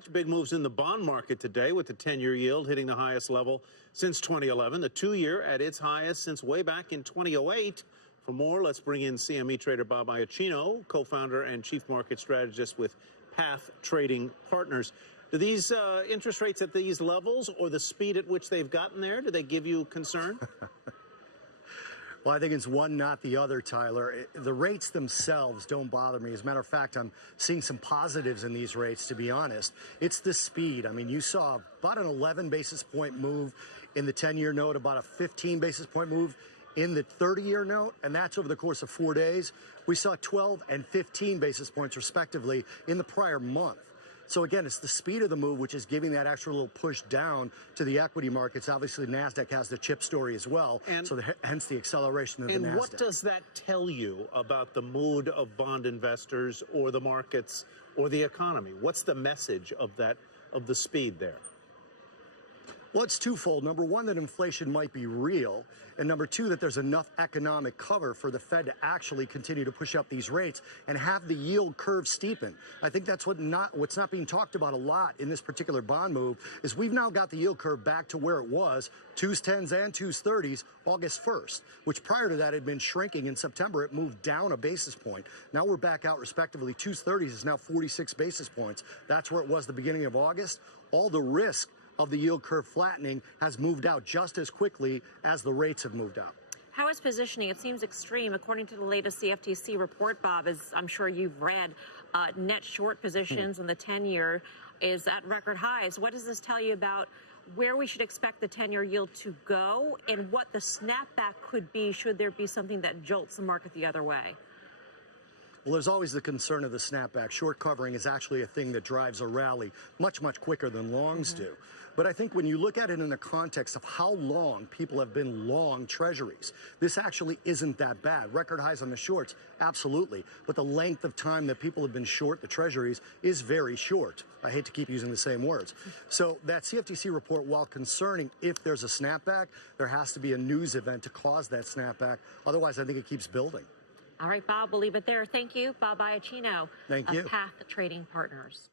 much. Big moves in the bond market today with the 10-year yield hitting the highest level since 2011, the 2-year at its highest since way back in 2008. For more, let's bring in CME trader Bob Iaccino, co-founder and chief market strategist with Path Trading Partners. Do these interest rates at these levels or the speed at which they've gotten there, do they give you concern? Well, I think it's one, not the other, Tyler. The rates themselves don't bother me. As a matter of fact, I'm seeing some positives in these rates, to be honest. It's the speed. I mean, you saw about an 11 basis point move in the 10-year note, about a 15 basis point move in the 30-year note, and that's over the course of 4 days. We saw 12 and 15 basis points, respectively, in the prior month. So again, it's the speed of the move which is giving that extra little push down to the equity markets. Obviously, NASDAQ has the chip story as well, and so hence the acceleration of the NASDAQ. And what does that tell you about the mood of bond investors or the markets or the economy? What's the message of that, of the speed there? Well, it's twofold. Number one, that inflation might be real. And number two, that there's enough economic cover for the Fed to actually continue to push up these rates and have the yield curve steepen. I think that's what's not being talked about a lot in this particular bond move is we've now got the yield curve back to where it was, 2s 10s and 2s 30s, August 1st, which prior to that had been shrinking. In September, it moved down a basis point. Now we're back out respectively. 2s 30s is now 46 basis points. That's where it was the beginning of August. All the risk of the yield curve flattening has moved out just as quickly as the rates have moved out. How is positioning? It seems extreme. According to the latest CFTC report, Bob, as I'm sure you've read, net short positions in the 10-year is at record highs. What does this tell you about where we should expect the 10-year yield to go and what the snapback could be should there be something that jolts the market the other way? Well, there's always the concern of the snapback. Short covering is actually a thing that drives a rally much, much quicker than longs do. But I think when you look at it in the context of how long people have been long treasuries, this actually isn't that bad. Record highs on the shorts, absolutely. But the length of time that people have been short the treasuries is very short. I hate to keep using the same words. So that CFTC report, while concerning if there's a snapback, there has to be a news event to cause that snapback. Otherwise, I think it keeps building. All right, Bob, we'll leave it there. Thank you, Bob Iaccino. Thank you. Of Path Trading Partners.